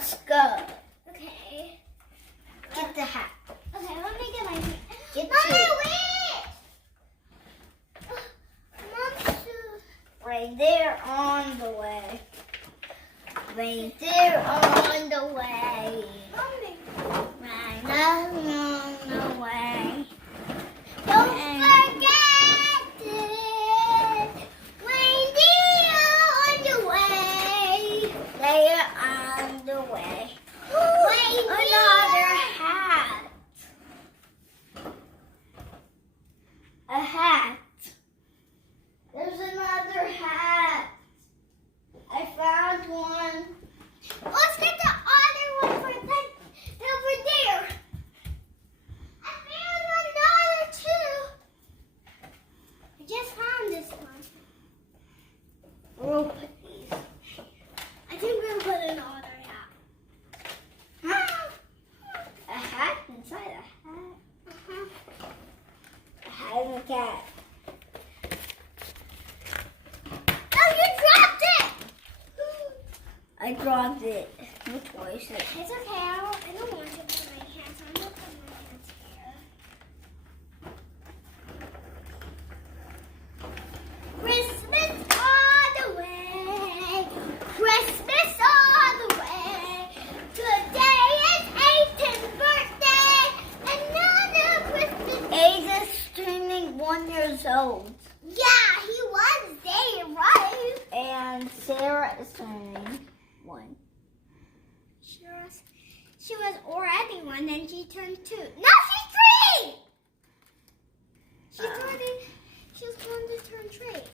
Let's go. Okay. Get the hat. Okay, let me get my hat. Get Mommy, to wait! Mom's reindeer on the way. Reindeer on the way. Mommy. Reindeer on the way. Don't forget it. Reindeer on the way. They are on the way. Reindeer. Another hat. A hat. There's another hat. I found one. Let's get the other one over there. I found another too. I just found this one. We'll put these. I think we'll put another hat. A hat inside a hat. Uh-huh. A hat and a cat. Oh, you dropped it! I dropped it. No choice. It's okay. I don't want to put my hands on. I'm going to put my hands here. Christmas all the way. Christmas all the way. Today is Aiden's birthday. Another Christmas. Aiden's turning 1 year old. Yeah, he was there, right? And Sarah is turning 1. She was already one, and she turned 2. No,